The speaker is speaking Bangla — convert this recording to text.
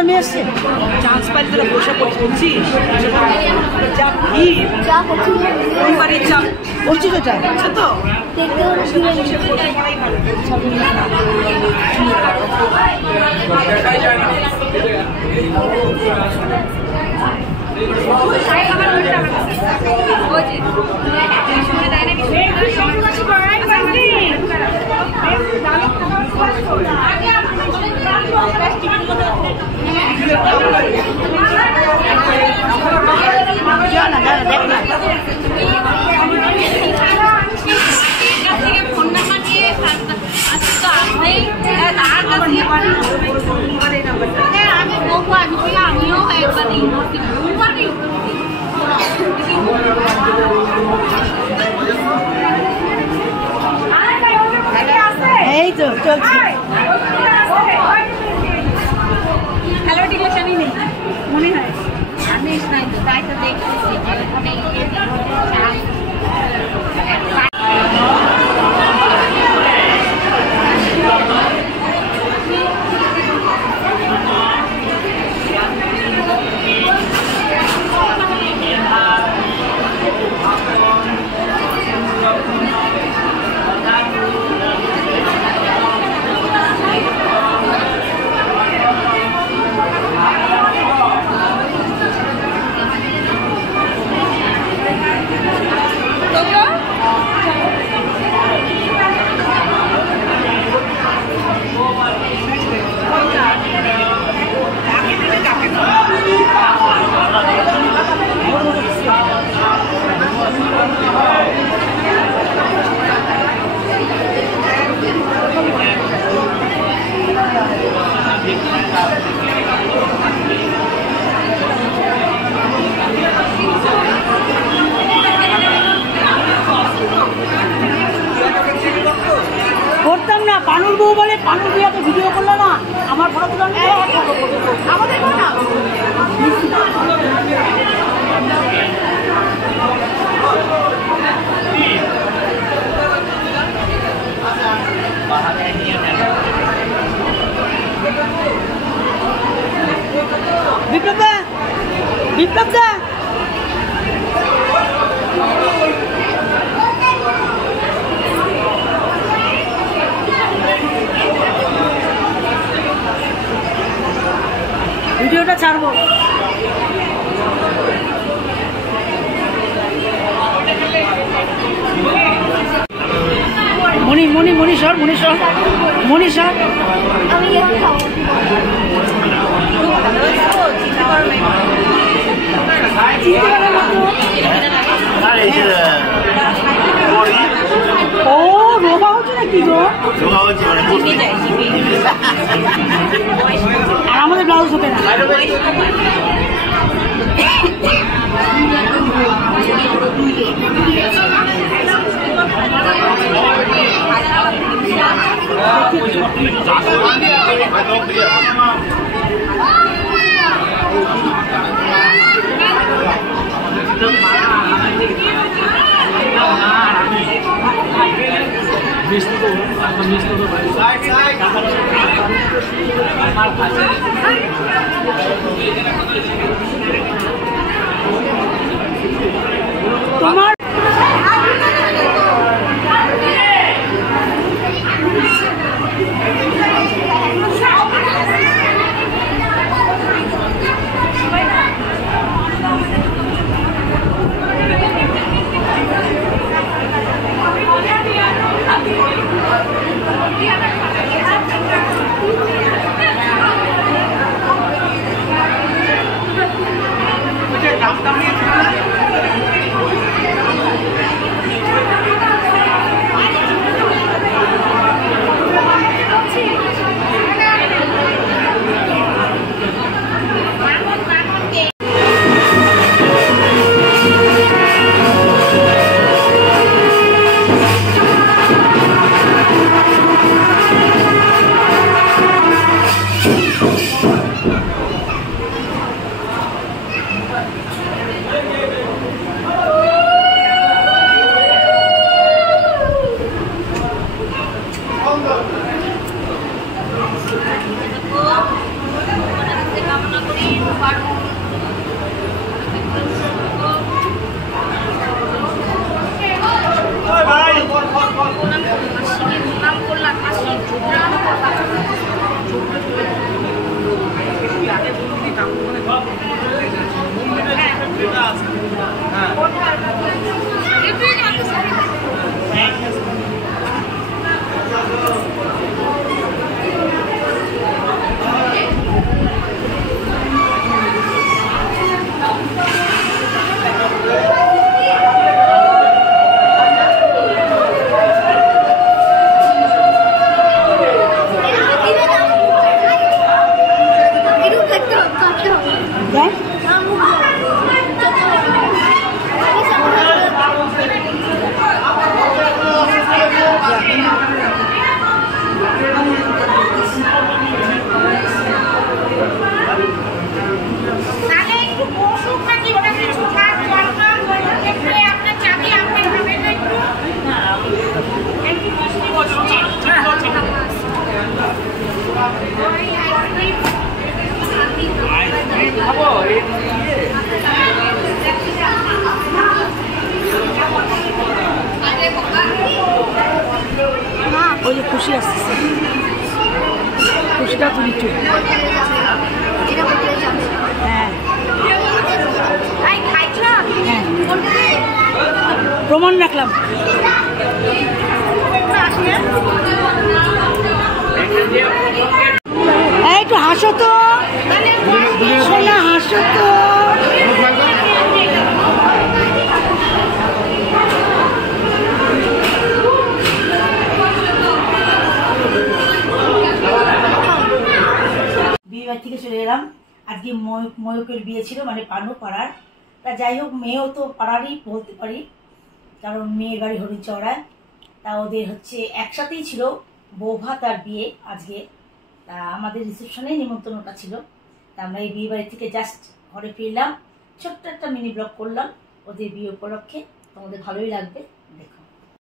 তোর মেয়ে এসছে চান্স পাইলে তোরা বসে পড়ছিস যা ভিড় যা করছি পরিবারে যা করছিস ওটা আচ্ছা তো দেখতে বসে পড়াই ভালো এই তো চলছে হ্যালো টিলেশনই নেই মনে হয় আমি নাই তো তাই তো দেখতেছি করতাম না পানুর বউ বলে পানুর বিয়াতে ভিডিও করলো না আমার ফটো তুলে আমাদের না বিপ্লব দা বিপ্লব দা ভিডিওটা ছাড়বো মনি মনি মনীশ্বর মনীশ্বর মনীশ্বর আমি খাবো ও রোবা হচ্ছে নাকি গো আর আমাদের ব্লাউজ হবে না তোমার ওই যে খুশি আসতেছে, খুশিটা তুলি একটু। এটা বলতে যাবে হ্যাঁ আই খাইছো হ্যাঁ, বলতে প্রমাণ রাখলাম। এই একটু হাসো তো সোনা, হাসো তো। বিয়ে বাড়ি থেকে চলে এলাম। আজকে ময়ূকের বিয়ে ছিল, মানে পানু পাড়ার। তা যাই হোক, মেয়েও তো পাড়ারই বলতে পারি, কারণ মেয়ের বাড়ি হরিচওড়ায়। তা ওদের হচ্ছে একসাথেই ছিল বৌভাত আর বিয়ে আজকে। তা আমাদের রিসেপশনেই নিমন্ত্রণটা ছিল। তা আমরা এই বিয়ে বাড়ি থেকে জাস্ট ঘরে ফিরলাম, ছোট্ট একটা মিনি ব্লগ করলাম ওদের বিয়ে উপলক্ষে। তোমাদের ভালোই লাগবে।